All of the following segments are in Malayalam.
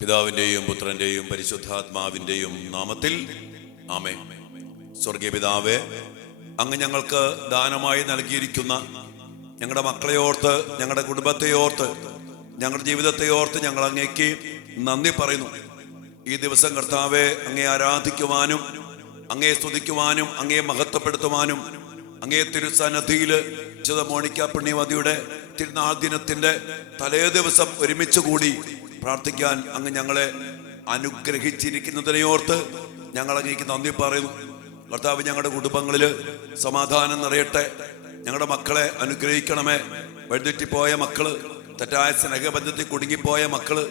പിതാവിൻ്റെയും പുത്രൻ്റെയും പരിശുദ്ധാത്മാവിൻ്റെയും നാമത്തിൽ ആമേൻ. സ്വർഗീയ പിതാവേ, അങ്ങ് ഞങ്ങൾക്ക് ദാനമായി നൽകിയിരിക്കുന്ന ഞങ്ങളുടെ മക്കളെ ഓർത്ത്, ഞങ്ങളുടെ കുടുംബത്തെ ഓർത്ത്, ഞങ്ങളുടെ ജീവിതത്തെ ഓർത്ത് ഞങ്ങൾ അങ്ങേക്ക് നന്ദി പറയുന്നു. ഈ ദിവസം കർത്താവെ, അങ്ങേ ആരാധിക്കുവാനും അങ്ങേ സ്തുതിക്കുവാനും അങ്ങേ മഹത്വപ്പെടുത്തുവാനും അങ്ങേ തിരുസന്നിധിയിൽ വിശുദ്ധ മോണിക്ക പുണ്യവതിയുടെ തിരുനാൾ ദിനത്തിന്റെ തലേ ദിവസം ഒരുമിച്ച് കൂടി പ്രാർത്ഥിക്കാൻ അങ്ങ് ഞങ്ങളെ അനുഗ്രഹിച്ചിരിക്കുന്നതിനെ ഓർത്ത് ഞങ്ങൾ അങ്ങേക്ക് നന്ദി പറയുന്നു. കർത്താവ്, ഞങ്ങളുടെ കുടുംബങ്ങളിൽ സമാധാനം നിറയട്ടെ. ഞങ്ങളുടെ മക്കളെ അനുഗ്രഹിക്കണമേ. വഴിതെറ്റിപ്പോയ മക്കള്, തെറ്റായ സ്നേഹബന്ധത്തിൽ കുടുങ്ങിപ്പോയ മക്കള്,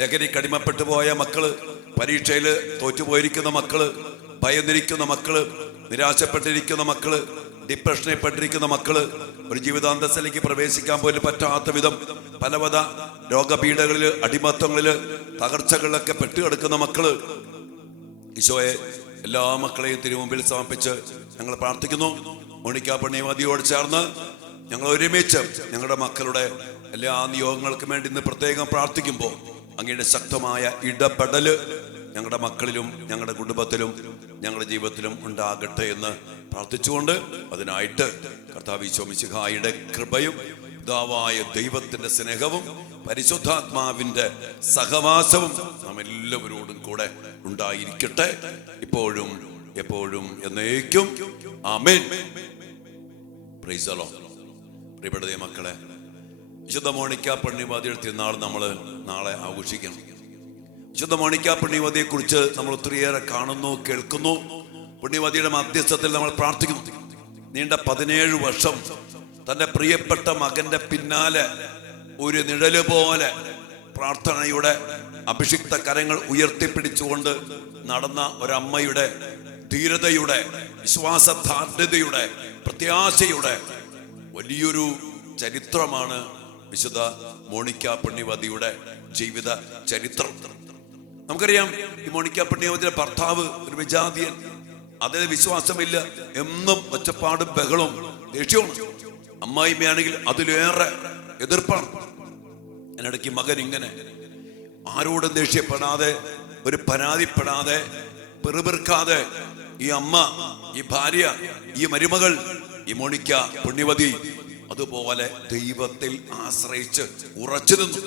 ലഹരിക്ക് അടിമപ്പെട്ടു പോയ മക്കള്, പരീക്ഷയിൽ തോറ്റുപോയിരിക്കുന്ന മക്കള്, ഭയന്നിരിക്കുന്ന മക്കള്, നിരാശപ്പെട്ടിരിക്കുന്ന മക്കള്, ഡിപ്രഷനിൽ പെട്ടിരിക്കുന്ന മക്കള്, ഒരു ജീവിതാന്തസ്സിലേക്ക് പ്രവേശിക്കാൻ പോലും പറ്റാത്ത വിധം പലവിധ രോഗപീഠകളില്, അടിമത്തങ്ങളില്, തകർച്ചകളിലൊക്കെ പെട്ടുകിടക്കുന്ന മക്കള്, ഈശോയെ, എല്ലാ മക്കളെയും തിരുമുമ്പിൽ സമർപ്പിച്ച് ഞങ്ങൾ പ്രാർത്ഥിക്കുന്നു. മോണിക്ക പുണ്യവതിയോട് ചേർന്ന് ഞങ്ങൾ ഒരുമിച്ച് ഞങ്ങളുടെ മക്കളുടെ എല്ലാ നിയോഗങ്ങൾക്കും വേണ്ടി ഇന്ന് പ്രത്യേകം പ്രാർത്ഥിക്കുമ്പോൾ അങ്ങയുടെ ശക്തമായ ഇടപെടല് ഞങ്ങളുടെ മക്കളിലും ഞങ്ങളുടെ കുടുംബത്തിലും ഞങ്ങളുടെ ജീവിതത്തിലും ഉണ്ടാകട്ടെ എന്ന് പ്രാർത്ഥിച്ചുകൊണ്ട്, അതിനായിട്ട് കർത്താവ് ഈശോ മിശിഹായുടെ കൃപയും പിതാവായ ദൈവത്തിന്റെ സ്നേഹവും പരിശുദ്ധാത്മാവിന്റെ സഹവാസവും നാം എല്ലാവരോടും കൂടെ ഉണ്ടായിരിക്കട്ടെ, ഇപ്പോഴും എപ്പോഴും എന്നേക്കും. ആമേൻ. Praise the Lord. പ്രിയപ്പെട്ട മക്കളെ, വിശുദ്ധ മോണിക്ക പുണ്യവതിയുടെ തിരുനാൾ നമ്മൾ നാളെ ആഘോഷിക്കണം. വിശുദ്ധ മോണിക്ക പുണ്യവതിയെ കുറിച്ച് നമ്മൾ ഒത്തിരിയേറെ കാണുന്നു, കേൾക്കുന്നു. പുണ്യവതിയുടെ മധ്യസ്ഥത്തിൽ നമ്മൾ പ്രാർത്ഥിക്കുന്നു. നീണ്ട 17 വർഷം തന്റെ പ്രിയപ്പെട്ട മകന്റെ പിന്നാലെ ഒരു നിഴല് പോലെ പ്രാർത്ഥനയുടെ അഭിഷിക്ത കരങ്ങൾ ഉയർത്തിപ്പിടിച്ചുകൊണ്ട് നടന്ന ഒരമ്മയുടെ ധീരതയുടെ, വിശ്വാസദാർഢ്യതയുടെ, പ്രത്യാശയുടെ വലിയൊരു ചരിത്രമാണ് വിശുദ്ധ മോണിക്ക പുണ്യവതിയുടെ ജീവിത ചരിത്രം. നമുക്കറിയാം, ഈ മോണിക്ക പുണ്യവതിയുടെ ഭർത്താവ് ഒരു വിജാതിയൻ. അതേ വിശ്വാസമില്ല, എന്നും ഒച്ചപ്പാടും ബഹളവും ദേഷ്യവും. അമ്മായിമ്മയാണെങ്കിൽ അതിലേറെ എതിർപ്പാണ്. അതിനിടയ്ക്ക് മകൻ ഇങ്ങനെ ആരോടും ദേഷ്യപ്പെടാതെ, ഒരു പരാതിപ്പെടാതെ, പെറുപിറുക്കാതെ ഈ അമ്മ, ഈ ഭാര്യ, ഈ മരുമകൾ, ഈ മോണിക്ക പുണ്യവതി അതുപോലെ ദൈവത്തിൽ ആശ്രയിച്ച് ഉറച്ചു നിന്നു.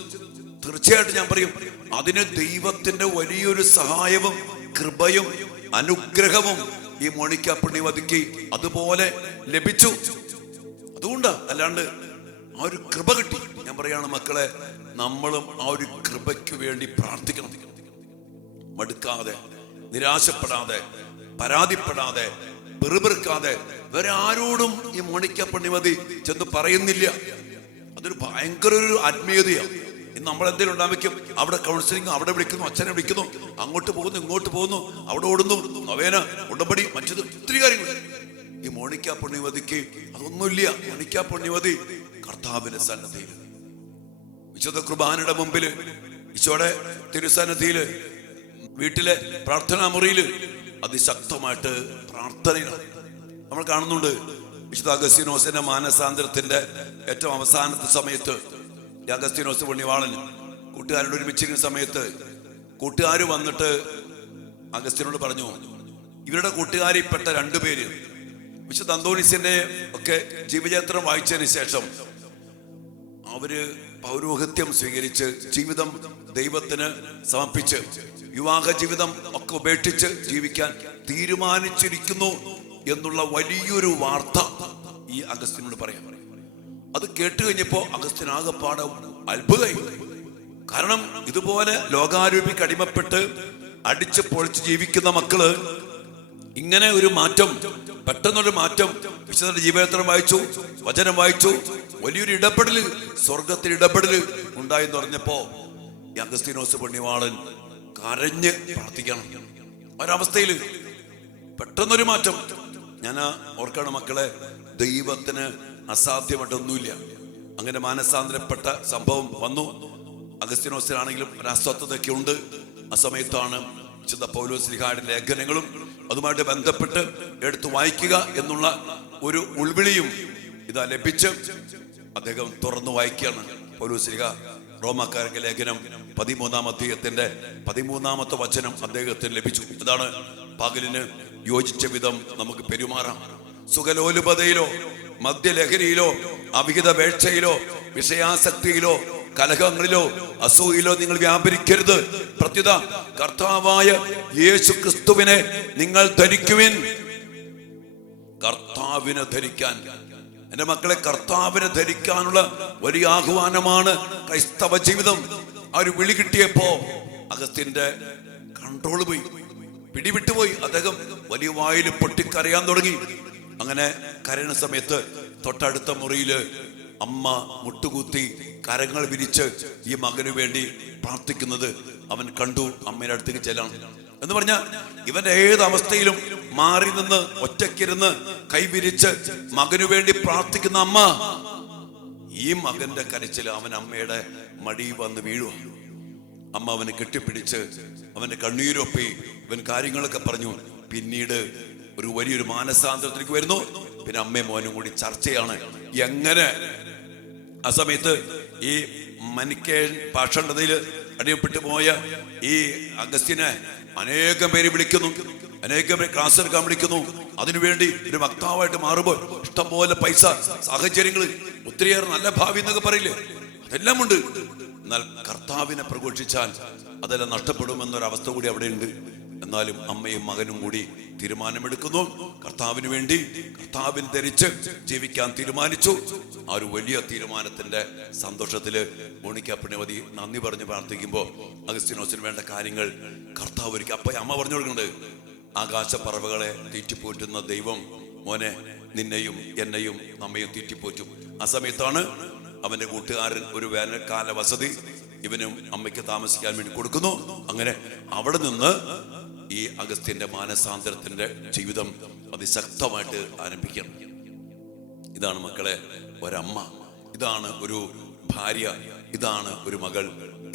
തീർച്ചയായിട്ടും ഞാൻ പറയും, അതിന് ദൈവത്തിന്റെ വലിയൊരു സഹായവും കൃപയും അനുഗ്രഹവും ഈ മോണിക്ക പുണ്യവതിക്ക് അതുപോലെ ലഭിച്ചു. അതുകൊണ്ട് അല്ലാണ്ട് ആ ഒരു കൃപ കിട്ടി. ഞാൻ പറയാണ്, മക്കളെ, നമ്മളും ആ ഒരു കൃപയ്ക്ക് വേണ്ടി പ്രാർത്ഥിക്കണം. മടുക്കാതെ, നിരാശപ്പെടാതെ, പരാതിപ്പെടാതെ, പെറുപിറുക്കാതെ. വേറെ ആരോടും ഈ മോണിക്ക പുണ്യവതി ചെന്ന് പറയുന്നില്ല. അതൊരു ഭയങ്കര ഒരു ആത്മീയതയാണ്. ഇന്ന് നമ്മളെന്തെങ്കിലും ഉണ്ടാകും, അവിടെ കൗൺസിലിംഗ്, അവിടെ വിളിക്കുന്നു, അച്ഛനെ വിളിക്കുന്നു, അങ്ങോട്ട് പോകുന്നു, ഇങ്ങോട്ട് പോകുന്നു, അവിടെ ഓടുന്നു, നവേന, ഉടമ്പടി, മറ്റത് ഒത്തിരി കാര്യങ്ങൾ. ഈ മോണിക്ക പുണ്യവതിക്ക് അതൊന്നുമില്ല. മോണിക്ക പുണ്യവതി കർത്താവിന്റെ സന്നദ്ധിയിൽ, വിശുദ്ധ കുർബാനയുടെ മുമ്പില്, ഈശോയുടെ തിരുസന്നിധിയില്, വീട്ടിലെ പ്രാർത്ഥനാ മുറിയില് അതിശക്തമായിട്ട് പ്രാർത്ഥനയാണ് നമ്മൾ കാണുന്നുണ്ട്. വിശുദ്ധ അഗസ്തീനോസിന്റെ മാനസാന്തരത്തിന്റെ ഏറ്റവും അവസാനത്തെ സമയത്ത് അഗസ്തീനോസ് പുണ്യവാളൻ കൂട്ടുകാരോട് ഒരുമിച്ചിരിക്കുന്ന സമയത്ത് കൂട്ടുകാർ വന്നിട്ട് അഗസ്തീനോട് പറഞ്ഞു, ഇവരുടെ കൂട്ടുകാരിൽപ്പെട്ട 2 പേര് വിശുദ്ധ അന്തോണീസിന്റെ ഒക്കെ ജീവചരിത്രം വായിച്ചതിന് ശേഷം അവര് പൗരോഹിത്യം സ്വീകരിച്ച് ജീവിതം ദൈവത്തിന് സമർപ്പിച്ച് വിവാഹ ജീവിതം ഒക്കെ ഉപേക്ഷിച്ച് ജീവിക്കാൻ തീരുമാനിച്ചിരിക്കുന്നു എന്നുള്ള വലിയൊരു വാർത്ത ഈ അഗസ്തീനോട് പറയാം. അത് കേട്ട് കഴിഞ്ഞപ്പോ അഗസ്തീൻ ആകെപ്പാടെ അത്ഭുതമായി. കാരണം ഇതുപോലെ ലോകാരൂപിക്ക് അടിമപ്പെട്ട് അടിച്ച് പൊളിച്ച് ജീവിക്കുന്ന മക്കള് ഇങ്ങനെ ഒരു മാറ്റം, പെട്ടെന്നൊരു മാറ്റം, വിശുദ്ധ ജീവചരിത്രം വായിച്ചു, വചനം വായിച്ചു, വലിയൊരു ഇടപെടല്, സ്വർഗത്തിൽ ഇടപെടല് ഉണ്ടായെന്ന് പറഞ്ഞപ്പോ ഈ അഗസ്തീനോസ് പുണ്യവാളൻ കരഞ്ഞ് പ്രാർത്ഥിക്കണം. ഒരവസ്ഥയില് പെട്ടെന്നൊരു മാറ്റം. ഞാൻ ഓർക്കണം, മക്കളെ, ദൈവത്തിന് അസാധ്യമായിട്ടൊന്നുമില്ല. അങ്ങനെ മാനസാന്തരപ്പെട്ട സംഭവം വന്നു. അഗസ്തീനോസിനാണെങ്കിലും ഒരു അസ്വസ്ഥതയൊക്കെ ഉണ്ട്. ആ സമയത്താണ് വിശുദ്ധ പൗലോസ് ശ്ലീഹായുടെ ലേഖനങ്ങളും അതുമായിട്ട് ബന്ധപ്പെട്ട് എടുത്തു വായിക്കുക എന്നുള്ള ഒരു ഉൾവിളിയും ഇതാ ലഭിച്ച് അദ്ദേഹം തുറന്നു വായിക്കുകയാണ്. പൗലോസ് ശ്ലീഹ റോമാക്കാർക്ക് ലേഖനം 13-ാം അധ്യായത്തിന്റെ 13-ാമത്തെ വചനം അദ്ദേഹത്തിന് ലഭിച്ചു. അതാണ് പകലിന് യോജിച്ച വിധം നമുക്ക് പെരുമാറാം. സുഖലോലുപതയിലോ മദ്യലഹരിയിലോ അവിഹിത വേഴ്ചയിലോ വിഷയാസക്തിയിലോ കലഹങ്ങളിലോ അസൂയിലോ നിങ്ങൾ വ്യാപരിക്കരുത്. പ്രത്യുത കർത്താവായ യേശു ക്രിസ്തുവിനെ നിങ്ങൾ ധരിക്കുവിൻ. കർത്താവിനെ ധരിക്കാൻ, എന്റെ മക്കളെ, കർത്താവിനെ ധരിക്കാനുള്ള വലിയ ആഹ്വാനമാണ് ക്രൈസ്തവ ജീവിതം. ആ ഒരു വിളി കിട്ടിയപ്പോ അഗസ്ത്യന്റെ കൺട്രോൾ പോയി, പിടിവിട്ടുപോയി. അദ്ദേഹം വലിയ വായിൽ പൊട്ടിക്കരയാൻ തുടങ്ങി. അങ്ങനെ കരയുന്ന സമയത്ത് തൊട്ടടുത്ത മുറിയില് അമ്മ മുട്ടുകുത്തി കരങ്ങൾ വിരിച്ച് ഈ മകന് വേണ്ടി പ്രാർത്ഥിക്കുന്നത് അവൻ കണ്ടു. അമ്മയുടെ അടുത്തേക്ക് ചെല്ലാം എന്ന് പറഞ്ഞാൽ ഇവന്റെ ഏത് അവസ്ഥയിലും മാറി നിന്ന് ഒറ്റയ്ക്കിരുന്ന് കൈവിരിച്ച് മകനു വേണ്ടി പ്രാർത്ഥിക്കുന്ന അമ്മ, ഈ മകന്റെ കരച്ചിൽ അവൻ അമ്മയുടെ മടി വന്ന് വീഴുക. അമ്മ അവനെ കെട്ടിപ്പിടിച്ച് അവന്റെ കണ്ണീരൊപ്പി ഇവൻ കാര്യങ്ങളൊക്കെ പറഞ്ഞു. പിന്നീട് ഒരു വലിയൊരു മാനസാന്തരത്തിലേക്ക് വരുന്നു. പിന്നെ അമ്മയും മോനും കൂടി ചർച്ചയാണ് എങ്ങനെ. ആ സമയത്ത് ഈ മനിക്കേൻ പാഷണ്ഡതയിൽ അടിയപ്പെട്ടു പോയ ഈ അഗസ്ത്യനെ അനേകം പേര് വിളിക്കുന്നു, അനേകം പേര് ക്ലാസ് എടുക്കാൻ വിളിക്കുന്നു. അതിനുവേണ്ടി ഒരു വക്താവായിട്ട് മാറുമ്പോൾ ഇഷ്ടംപോലെ പൈസ, സാഹചര്യങ്ങൾ, ഒത്തിരിയേറെ നല്ല ഭാവി എന്നൊക്കെ പറയില്ലേ, അതെല്ലാം ഉണ്ട്. എന്നാൽ കർത്താവിനെ പ്രഘോഷിച്ചാൽ അതെല്ലാം നഷ്ടപ്പെടുമെന്നൊരവസ്ഥ കൂടി അവിടെ ഉണ്ട്. എന്നാലും അമ്മയും മകനും കൂടി തീരുമാനമെടുക്കുന്നു. കർത്താവിന് വേണ്ടി കർത്താവിനെ ധരിച്ച് ജീവിക്കാൻ തീരുമാനിച്ചു. ആ ഒരു വലിയ തീരുമാനത്തിന്റെ സന്തോഷത്തില് മോണിക്ക പുണ്യവതി നന്ദി പറഞ്ഞ് പ്രാർത്ഥിക്കുമ്പോൾ അഗസ്തീനോസിന് വേണ്ട കാര്യങ്ങൾ കർത്താവ് ഒരുക്കി. അപ്പൊ അമ്മ പറഞ്ഞു കൊടുക്കുന്നുണ്ട്, ആകാശപ്പറവകളെ തീറ്റിപ്പോറ്റുന്ന ദൈവം മോനെ നിന്നെയും എന്നെയും നമ്മയും തീറ്റിപ്പോറ്റും. ആ സമയത്താണ് അവന്റെ കൂട്ടുകാരൻ ഒരു വേനൽക്കാല വസതി ഇവനും അമ്മയ്ക്ക് താമസിക്കാൻ വേണ്ടി കൊടുക്കുന്നു. അങ്ങനെ അവിടെ നിന്ന് ഈ അഗസ്ത്യന്റെ മാനസാന്തരത്തിന്റെ ജീവിതം അതിശക്തമായിട്ട് ആരംഭിക്കണം. ഇതാണ് മക്കളെ ഒരമ്മ, ഇതാണ് ഒരു ഭാര്യ, ഇതാണ് ഒരു മകൾ,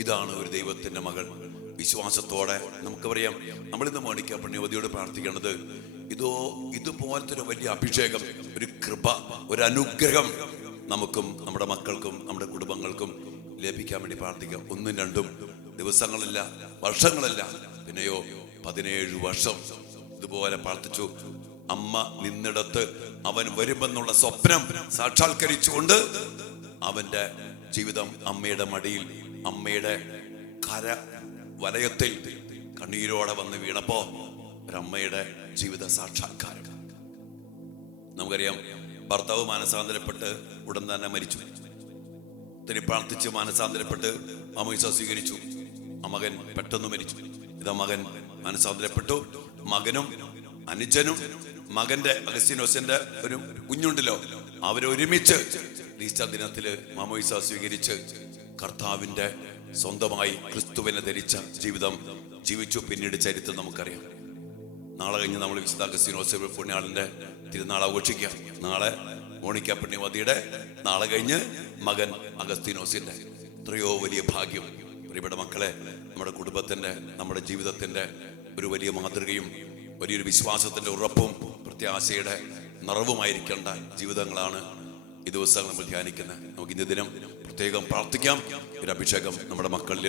ഇതാണ് ഒരു ദൈവത്തിന്റെ മകൾ. വിശ്വാസത്തോടെ നമുക്ക് പറയാം, നമ്മളിന്ന് മോണിക്ക പുണ്യവതിയോട് പ്രാർത്ഥിക്കേണ്ടത് ഇതുപോലത്തെ ഒരു വലിയ അഭിഷേകം, ഒരു കൃപ, ഒരു അനുഗ്രഹം നമുക്കും നമ്മുടെ മക്കൾക്കും നമ്മുടെ കുടുംബങ്ങൾക്കും ലഭിക്കാൻ വേണ്ടി പ്രാർത്ഥിക്കാം. 1-2 ദിവസങ്ങളല്ല, വർഷങ്ങളല്ല, പിന്നെയോ 17 വർഷം ഇതുപോലെ പ്രാർത്ഥിച്ചു. അമ്മ നിന്നിടത്ത് അവൻ വരുമെന്നുള്ള സ്വപ്നം സാക്ഷാത്കരിച്ചുകൊണ്ട് അവന്റെ ജീവിതം അമ്മയുടെ മടിയിൽ, അമ്മയുടെ കര വലയത്തിൽ കണ്ണീരോടെ വന്ന് വീണപ്പോ ഒരമ്മയുടെ ജീവിത സാക്ഷാത്കാരം. നമുക്കറിയാം, ഭർത്താവ് മാനസാന്തരപ്പെട്ട് ഉടൻ തന്നെ മരിച്ചു. ഒത്തിരി പ്രാർത്ഥിച്ച് മാനസാന്തരപ്പെട്ട് മാമോദീസ സ്വീകരിച്ചു. ആ മകൻ പെട്ടെന്ന് മരിച്ചു. ഇതാ മകൻ മാനസാന്തരപ്പെട്ടു. മകനും അനുജനും മകന്റെ അഗസ്തീനോസിന്റെ ഒരു കുഞ്ഞുണ്ടല്ലോ, അവരൊരുമിച്ച് ഈസ്റ്റർ ദിനത്തില് മാമോദീസ സ്വീകരിച്ച് കർത്താവിന്റെ സ്വന്തമായി ക്രിസ്തുവിനെ ധരിച്ച ജീവിതം ജീവിച്ചു. പിന്നീട് ചരിത്രം നമുക്കറിയാം. നാളെ കഴിഞ്ഞ് നമ്മൾ വിശുദ്ധ അഗസ്തീനോസ് പുണ്യാളന്റെ തിരുനാൾ ആഘോഷിക്കുക. നാളെ മോണിക്ക പുണ്യവതിയുടെ, നാളെ കഴിഞ്ഞ് മകൻ അഗസ്തീനോസിന്റെ. എത്രയോ വലിയ ഭാഗ്യം. പ്രിയപ്പെട്ട മക്കളെ, നമ്മുടെ കുടുംബത്തിന്റെ, നമ്മുടെ ജീവിതത്തിന്റെ ഒരു വലിയ മാതൃകയും വലിയൊരു വിശ്വാസത്തിന്റെ ഉറപ്പും പ്രത്യാശയുടെ നിറവുമായിരിക്കേണ്ട ജീവിതങ്ങളാണ് ഈ ദിവസങ്ങൾ നമ്മൾ ധ്യാനിക്കുന്നത്. നമുക്ക് ഇന്ന ദിനം പ്രത്യേകം പ്രാർത്ഥിക്കാം. ഒരു അഭിഷേകം നമ്മുടെ മക്കളിൽ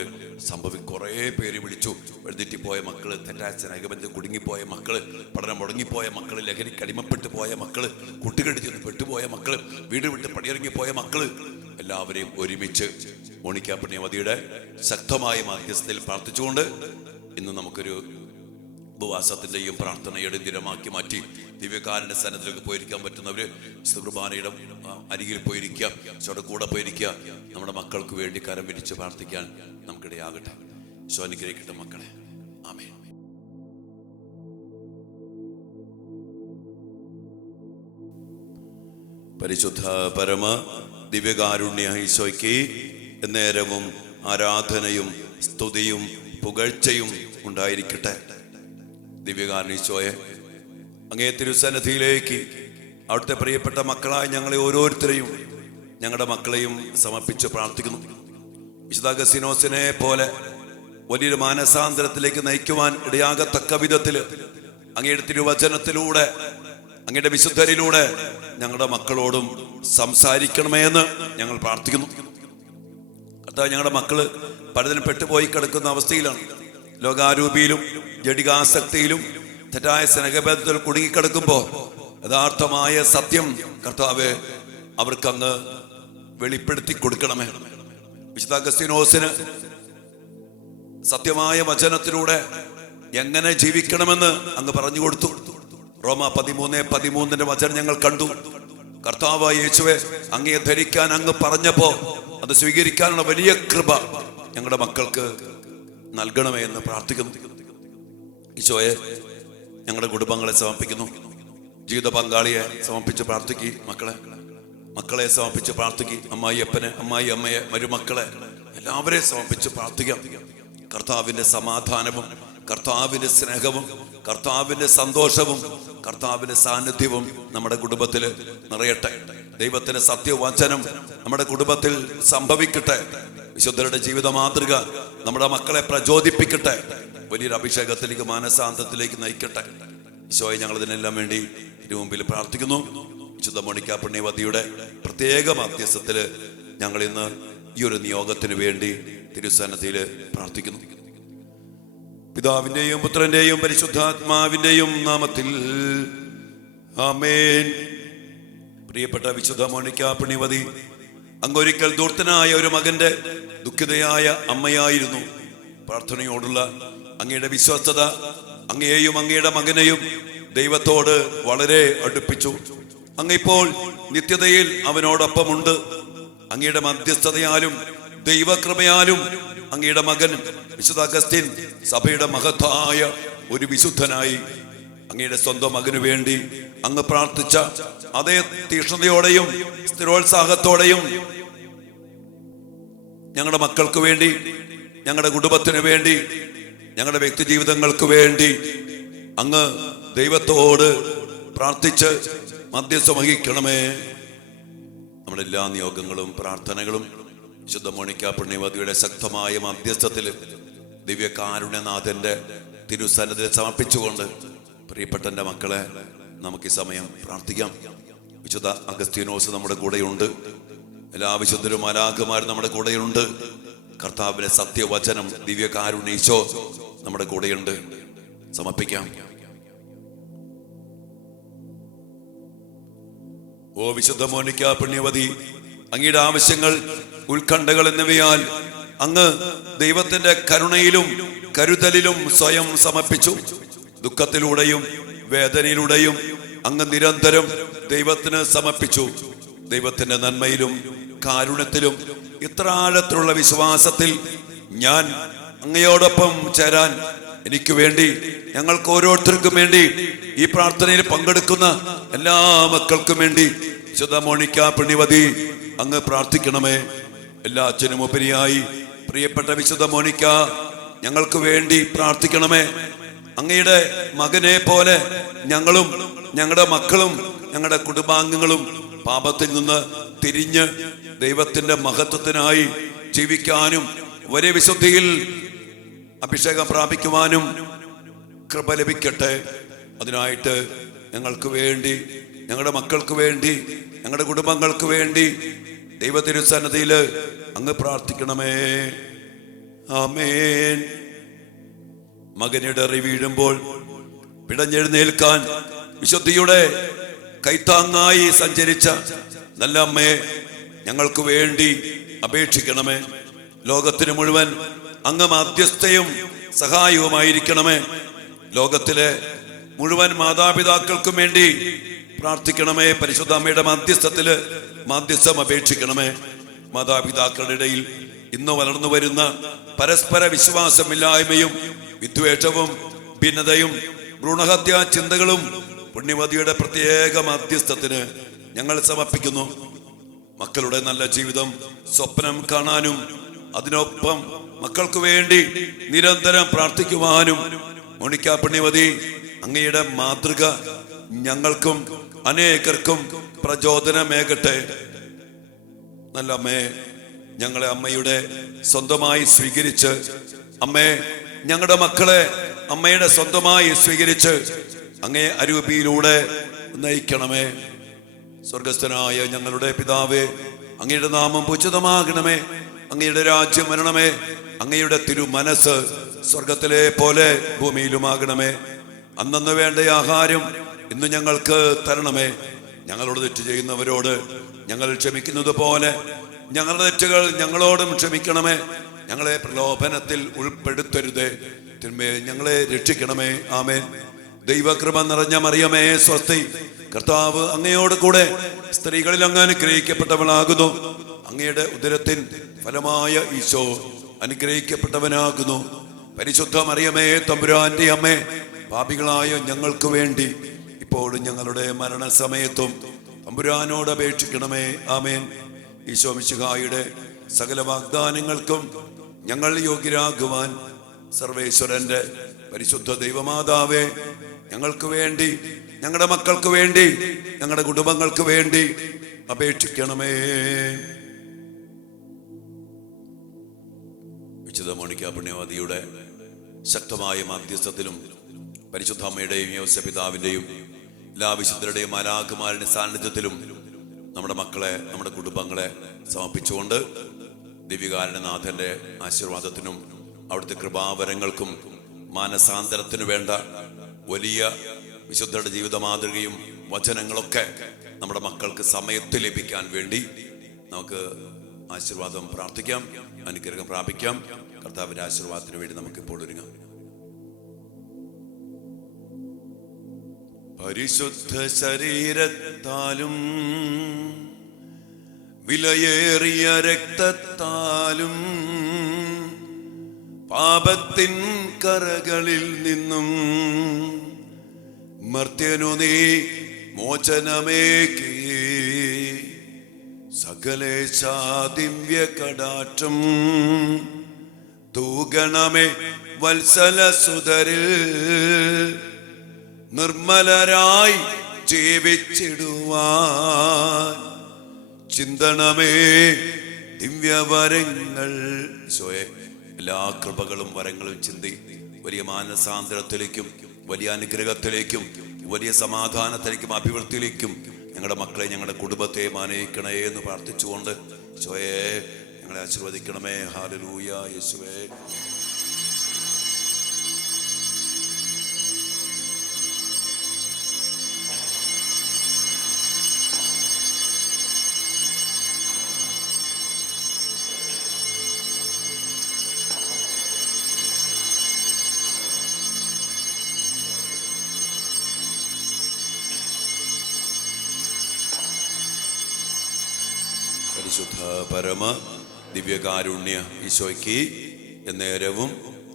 കുറേ പേര് വിളിച്ചു. എഴുതിറ്റിപ്പോയ മക്കള്, തെറ്റായ സ്നേഹബന്ധം കുടുങ്ങിപ്പോയ മക്കള്, പഠനം മുടങ്ങിപ്പോയ മക്കള്, ലഹരിക്ക് അടിമപ്പെട്ടു പോയ മക്കള്, കുട്ടികടിച്ച് പെട്ടുപോയ മക്കള്, വീട് വിട്ട് പടിയിറങ്ങിപ്പോയ മക്കള്, എല്ലാവരെയും ഒരുമിച്ച് മോണിക്ക പുണ്യവതിയുടെ ശക്തമായ മധ്യസ്ഥയിൽ പ്രാർത്ഥിച്ചുകൊണ്ട് ഇന്ന് നമുക്കൊരു ഉപവാസത്തിന്റെയും പ്രാർത്ഥനയുടെയും ദിനമാക്കി മാറ്റി ദിവ്യകാരന്റെ സന്നദ്ധത്തിലേക്ക് പോയിരിക്കാൻ പറ്റുന്നവര് കുർബാനയുടെ അരികിൽ പോയിരിക്കുക, ഈശോയുടെ കൂടെ പോയിരിക്കുക. നമ്മുടെ മക്കൾക്ക് വേണ്ടി കരം വിരിച്ച് പ്രാർത്ഥിക്കാൻ നമുക്കിടയാകട്ടെ. ഈശോ അനുഗ്രഹിക്കട്ടെ മക്കളെ. ആമേൻ. പരിശുദ്ധ പരമ ദിവ്യകാരുണ്യ ഈശോയ്ക്ക് നേരവും ആരാധനയും സ്തുതിയും പുകഴ്ചയും ഉണ്ടായിരിക്കട്ടെ. ദിവ്യകാരുണ്യ ഈശോയെ, അങ്ങേ തിരുസന്നിധിയിലേക്ക് അവിടുത്തെ പ്രിയപ്പെട്ട മക്കളായ ഞങ്ങളെ ഓരോരുത്തരെയും, ഞങ്ങളുടെ മക്കളെയും സമർപ്പിച്ച് പ്രാർത്ഥിക്കുന്നു. വിശുദ്ധ അഗസ്തീനോസിനെ പോലെ വലിയൊരു മാനസാന്തരത്തിലേക്ക് നയിക്കുവാൻ ഇടയാകത്തക്ക വിധത്തിൽ അങ്ങയുടെ തിരുവചനത്തിലൂടെ, അങ്ങയുടെ വിശുദ്ധരിലൂടെ ഞങ്ങളുടെ മക്കളോടും സംസാരിക്കണമേ എന്ന് ഞങ്ങൾ പ്രാർത്ഥിക്കുന്നു. കർത്താവ്, ഞങ്ങളുടെ മക്കള് പലതിനും പെട്ടുപോയി കിടക്കുന്ന അവസ്ഥയിലാണ്. ലോകാരൂപിയിലും ജഡികാസക്തിയിലും തെറ്റായ സ്നേഹബന്ധത്തിൽ കുടുങ്ങിക്കിടക്കുമ്പോൾ യഥാർത്ഥമായ സത്യം കർത്താവ് അവർക്കങ്ങ് വെളിപ്പെടുത്തി കൊടുക്കണമേ. വിശുദ്ധ അഗസ്തീനോസിന് സത്യമായ വചനത്തിലൂടെ എങ്ങനെ ജീവിക്കണമെന്ന് അങ്ങ് പറഞ്ഞു കൊടുത്തു. റോമ 13:13 വചനം ഞങ്ങൾ കണ്ടു. കർത്താവ് യേശുവെ, അങ്ങയെ ധരിക്കാൻ അങ്ങ് പറഞ്ഞപ്പോ അത് സ്വീകരിക്കാനുള്ള വലിയ കൃപ ഞങ്ങളുടെ മക്കൾക്ക് നൽകണമേ എന്ന് പ്രാർത്ഥിക്കുന്നു. ഈശോയെ, ഞങ്ങളുടെ കുടുംബങ്ങളെ സമർപ്പിക്കുന്നു. ജീവിത പങ്കാളിയെ സമർപ്പിച്ച് പ്രാർത്ഥിക്കി. മക്കളെ സമർപ്പിച്ച് പ്രാർത്ഥിക്കി. അമ്മായിയപ്പനെ, അമ്മയെ, മരുമക്കളെ എല്ലാവരെയും സമർപ്പിച്ച് പ്രാർത്ഥിക്കാം. കർത്താവിന്റെ സമാധാനവും കർത്താവിന്റെ സ്നേഹവും കർത്താവിന്റെ സന്തോഷവും കർത്താവിന്റെ സാന്നിധ്യവും നമ്മുടെ കുടുംബത്തിൽ നിറയട്ടെ. ദൈവത്തിന്റെ സത്യവചനം നമ്മുടെ കുടുംബത്തിൽ സംഭവിക്കട്ടെ. വിശുദ്ധരുടെ ജീവിത മാതൃക നമ്മുടെ മക്കളെ പ്രചോദിപ്പിക്കട്ടെ. വലിയൊരു അഭിഷേകത്തിലേക്ക്, മാനസാന്തത്തിലേക്ക് നയിക്കട്ടെ. ഈശോയെ, ഞങ്ങൾ ഇതിനെല്ലാം വേണ്ടി മുമ്പിൽ പ്രാർത്ഥിക്കുന്നു. വിശുദ്ധ മോണിക്ക പുണ്യവതിയുടെ പ്രത്യേക മധ്യസ്ഥത്തില് ഞങ്ങൾ ഇന്ന് ഈ ഒരു നിയോഗത്തിന് വേണ്ടി തിരുസന്നിധിയിൽ പ്രാർത്ഥിക്കുന്നു. പിതാവിന്റെയും പുത്രന്റെയും പരിശുദ്ധാത്മാവിന്റെയും നാമത്തിൽ ആമേൻ. പ്രിയപ്പെട്ട വിശുദ്ധ മോണിക്ക പുണ്യവതി, അങ്ങൊരിക്കൽ ദൂർത്തനായ ഒരു മകന്റെ ദുഃഖിതയായ അമ്മയായിരുന്നു. പ്രാർത്ഥനയോടുള്ള അങ്ങയുടെ വിശ്വസ്തത അങ്ങയെയും അങ്ങയുടെ മകനെയും ദൈവത്തോട് വളരെ അടുപ്പിച്ചു. അങ്ങിപ്പോൾ നിത്യതയിൽ അവനോടൊപ്പമുണ്ട്. അങ്ങയുടെ മധ്യസ്ഥതയാലും ദൈവകൃപയാലും അങ്ങയുടെ മകൻ വിശുദ്ധ അഗസ്തീൻ സഭയുടെ മഹത്തായ ഒരു വിശുദ്ധനായി. അങ്ങയുടെ സ്വന്തം മകനു വേണ്ടി അങ്ങ് പ്രാർത്ഥിച്ച അതേ തീക്ഷ്ണതയോടെയും സ്ഥിരോത്സാഹത്തോടെയും ഞങ്ങളുടെ മക്കൾക്ക് വേണ്ടി, ഞങ്ങളുടെ കുടുംബത്തിന് വേണ്ടി, ഞങ്ങളുടെ വ്യക്തി ജീവിതങ്ങൾക്ക് വേണ്ടി അങ്ങ് ദൈവത്തോട് പ്രാർത്ഥിച്ച് മധ്യസ്ഥം വഹിക്കണമേ. നമ്മുടെ എല്ലാ നിയോഗങ്ങളും പ്രാർത്ഥനകളും വിശുദ്ധ മോണിക്ക പുണ്യവതിയുടെ ശക്തമായ മധ്യസ്ഥത്തിൽ ദിവ്യകാരുണ്യനാഥന്റെ തിരുസന്നിധിയിൽ സമർപ്പിച്ചുകൊണ്ട് പ്രിയപ്പെട്ട എൻ്റെ മക്കളെ, നമുക്ക് ഈ സമയം പ്രാർത്ഥിക്കാം. വിശുദ്ധ അഗസ്തീനോസ് നമ്മുടെ കൂടെയുണ്ട്. എല്ലാ വിശുദ്ധരും മാലാഖമാരും നമ്മുടെ കൂടെയുണ്ട്. കർത്താവിന്റെ സത്യവചനം ദിവ്യകാരുണ്യ ഈശോ നമ്മുടെ കൂടെയുണ്ട്. സമർപ്പിക്കാം. ഓ വിശുദ്ധ മോണിക്ക പുണ്യവതി, അങ്ങയുടെ ആവശ്യങ്ങൾ, ഉത്കണ്ഠകൾ എന്നിവയാൽ അങ്ങ് ദൈവത്തിന്റെ കരുണയിലും കരുതലിലും സ്വയം സമർപ്പിച്ചു. ദുഃഖത്തിലൂടെയും വേദനയിലൂടെയും അങ്ങ് നിരന്തരം ദൈവത്തിന് സമർപ്പിച്ചു. ദൈവത്തിന്റെ നന്മയിലും കാരുണ്യത്തിലും ഇത്ര ആഴത്തിലുള്ള വിശ്വാസത്തിൽ ഞാൻ അങ്ങയോടൊപ്പം ചേരാൻ എനിക്ക് വേണ്ടി, ഞങ്ങൾക്ക് ഓരോരുത്തർക്കും വേണ്ടി, ഈ പ്രാർത്ഥനയിൽ പങ്കെടുക്കുന്ന എല്ലാ മക്കൾക്കും വേണ്ടി വിശുദ്ധ മോണിക്ക പുണ്യവതി അങ്ങ് പ്രാർത്ഥിക്കണമേ. എല്ലാ അച്ഛനും ഉപരിയായി പ്രിയപ്പെട്ട വിശുദ്ധ മോണിക്ക ഞങ്ങൾക്ക് വേണ്ടി പ്രാർത്ഥിക്കണമേ. അങ്ങയുടെ മകനെ പോലെ ഞങ്ങളും ഞങ്ങളുടെ മക്കളും ഞങ്ങളുടെ കുടുംബാംഗങ്ങളും പാപത്തിൽ നിന്ന് തിരിഞ്ഞ് ദൈവത്തിന്റെ മഹത്വത്തിനായി ജീവിക്കാനും വലിയ വിശുദ്ധിയിൽ അഭിഷേകം പ്രാപിക്കുവാനും കൃപ ലഭിക്കട്ടെ. അതിനായിട്ട് ഞങ്ങൾക്ക് വേണ്ടി, ഞങ്ങളുടെ മക്കൾക്ക് വേണ്ടി, ഞങ്ങളുടെ കുടുംബങ്ങൾക്ക് വേണ്ടി ദൈവതിരുസന്നിധിയിൽ അങ്ങ് പ്രാർത്ഥിക്കണമേ. ആമേൻ. മകനിടറി വീഴുമ്പോൾ പിടഞ്ഞെഴുന്നേൽക്കാൻ വിശുദ്ധിയുടെ കൈത്താങ്ങായി സഞ്ചരിച്ച നല്ല അമ്മയെ ഞങ്ങൾക്ക് വേണ്ടി അപേക്ഷിക്കണമേ. ലോകത്തിന് മുഴുവൻ അങ്ങ് മധ്യസ്ഥയും സഹായവുമായിരിക്കണമേ. ലോകത്തിലെ മുഴുവൻ മാതാപിതാക്കൾക്കും വേണ്ടി പ്രാർത്ഥിക്കണമേ. പരിശുദ്ധ അമ്മയുടെ മധ്യസ്ഥം അപേക്ഷിക്കണമേ. മാതാപിതാക്കളുടെ ഇടയിൽ ഇന്ന് വളർന്നു വരുന്ന പരസ്പര വിശ്വാസമില്ലായ്മയും വിദ്വേഷവും ഭിന്നതയും ഭ്രൂണഹത്യാ ചിന്തകളും പുണ്യവതിയുടെ പ്രത്യേക മധ്യസ്ഥത്തിന് ഞങ്ങൾ സമർപ്പിക്കുന്നു. മക്കളുടെ നല്ല ജീവിതം സ്വപ്നം കാണാനും അതിനൊപ്പം മക്കൾക്ക് വേണ്ടി നിരന്തരം പ്രാർത്ഥിക്കുവാനും മോണിക്ക പുണ്യവതി അങ്ങയുടെ മാതൃക ഞങ്ങൾക്കും അനേകർക്കും പ്രചോദനമേകട്ടെ. നല്ല അമ്മേ, ഞങ്ങളെ അമ്മയുടെ സ്വന്തമായി സ്വീകരിച്ച്, അമ്മേ ഞങ്ങളുടെ മക്കളെ അമ്മയുടെ സ്വന്തമായി സ്വീകരിച്ച് അങ്ങേ അരൂപിയിലൂടെ നയിക്കണമേ. സ്വർഗസ്ഥനായ ഞങ്ങളുടെ പിതാവേ, അങ്ങയുടെ നാമം പൂജിതമാകണമേ. അങ്ങയുടെ രാജ്യം വരണമേ. അങ്ങയുടെ തിരുമനസ് സ്വർഗത്തിലെ പോലെ ഭൂമിയിലുമാകണമേ. അന്നന്ന് വേണ്ട ആഹാരം ഇന്ന് ഞങ്ങൾക്ക് തരണമേ. ഞങ്ങളോട് തെറ്റ് ചെയ്യുന്നവരോട് ഞങ്ങൾ ക്ഷമിക്കുന്നത് പോലെ ഞങ്ങളുടെ തെറ്റുകൾ ഞങ്ങളോടും ക്ഷമിക്കണമേ. ഞങ്ങളെ പ്രലോഭനത്തിൽ ഉൾപ്പെടുത്തരുതേ, തിന്മേ ഞങ്ങളെ രക്ഷിക്കണമേ. ആമേൻ. ദൈവകൃപ നിറഞ്ഞ മറിയമേ സ്വസ്തി, കർത്താവ് അങ്ങയോട് കൂടെ സ്ത്രീകളിൽ അങ്ങ് അനുഗ്രഹിക്കപ്പെട്ടവളാകുന്നു. അങ്ങയുടെ ഉദരത്തിൻ ഫലമായ ഈശോ അനുഗ്രഹിക്കപ്പെട്ടവനാകുന്നു. പരിശുദ്ധ മറിയമേ തമ്പുരാന്റെ അമ്മേ, പാപികളായ ഞങ്ങൾക്ക് വേണ്ടി ഇപ്പോഴും ഞങ്ങളുടെ മരണസമയത്തും തമ്പുരാനോട് അപേക്ഷിക്കണമേ. ആമേൻ. ഈശോ മിശിഹായുടെ സകല വാഗ്ദാനങ്ങൾക്കും ഞങ്ങൾ യോഗ്യരാകുവാൻ സർവേശ്വരന്റെ പരിശുദ്ധ ദൈവമാതാവേ, ഞങ്ങൾക്ക് വേണ്ടി, ഞങ്ങളുടെ മക്കൾക്ക് വേണ്ടി, ഞങ്ങളുടെ കുടുംബങ്ങൾക്ക് വേണ്ടി അപേക്ഷിക്കണമേ. വിശുദ്ധ മോണിക്ക പുണ്യവതിയുടെ ശക്തമായ മധ്യസ്ഥത്തിലും പരിശുദ്ധ അമ്മയുടെയും യോസേപ്പിതാവിന്റെയും എല്ലാ വിശുദ്ധരുടെയും മാലാഖമാരുടെ സാന്നിധ്യത്തിലും നമ്മുടെ മക്കളെ, നമ്മുടെ കുടുംബങ്ങളെ സമർപ്പിച്ചുകൊണ്ട് ദിവ്യകാരുണ്യനാഥന്റെ ആശീർവാദത്തിനും അവിടുത്തെ കൃപാവരങ്ങൾക്കും മാനസാന്തരത്തിനു വേണ്ട വലിയ വിശുദ്ധരുടെ ജീവിത മാതൃകയും വചനങ്ങളൊക്കെ നമ്മുടെ മക്കൾക്ക് സമയത്ത് ലഭിക്കാൻ വേണ്ടി നമുക്ക് ആശീർവാദം പ്രാർത്ഥിക്കാം, അനുഗ്രഹം പ്രാപിക്കാം. കർത്താവിന്റെ ആശീർവാദത്തിന് വേണ്ടി നമുക്ക് ഇപ്പോൾ ഒരുങ്ങാം. പരിശുദ്ധ ശരീരത്താലും വിലയേറിയ രക്തത്താലും പാപത്തിൻ കറകളിൽ നിന്നും മർത്യനു നീ മോചനമേകി സകലേശ ദിവ്യ കടാക്ഷം തൂഗണമേ വത്സല സുതരിൽ നിർമ്മലരായി ജീവിച്ചിടുവാൻ ചിന്തണമേ ദിവ്യവരങ്ങൾ. ഈശോയെ, എല്ലാ കൃപകളും വരങ്ങളും ചിന്തി വലിയ മാനസാന്തരത്തിലേക്കും വലിയ അനുഗ്രഹത്തിലേക്കും വലിയ സമാധാനത്തിലേക്കും അഭിവൃദ്ധിയിലേക്കും ഞങ്ങളുടെ മക്കളെ, ഞങ്ങളുടെ കുടുംബത്തെ മാനയിക്കണേ എന്ന് പ്രാർത്ഥിച്ചുകൊണ്ട് ഈശോയെ ഞങ്ങളെ ആശീർവദിക്കണമേ. ഹല്ലേലൂയ. യേശുവേ, പരിശുദ്ധ പരമ ദിവ്യകാരുണ്യ ഈശോയ്ക്ക് എന്നേരവും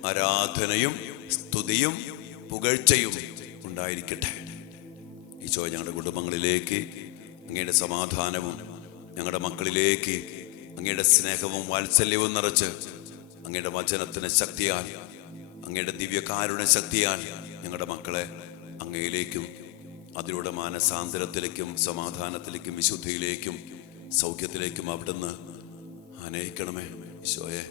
ആരാധനയും സ്തുതിയും പുകഴ്ചയും ഉണ്ടായിരിക്കട്ടെ. ഈശോ, ഞങ്ങളുടെ കുടുംബങ്ങളിലേക്ക് അങ്ങയുടെ സമാധാനവും ഞങ്ങളുടെ മക്കളിലേക്ക് അങ്ങയുടെ സ്നേഹവും വാത്സല്യവും നിറച്ച് അങ്ങയുടെ വചനത്തിന് ശക്തിയാൽ, അങ്ങയുടെ ദിവ്യകാരുണ്യ ശക്തിയാൽ ഞങ്ങളുടെ മക്കളെ അങ്ങയിലേക്കും അതിലൂടെ മാനസാന്തരത്തിലേക്കും സമാധാനത്തിലേക്കും വിശുദ്ധിയിലേക്കും സൗഖ്യത്തിലേക്കും അവിടുന്ന് ആനയിക്കണമേ. ഈശോയെ,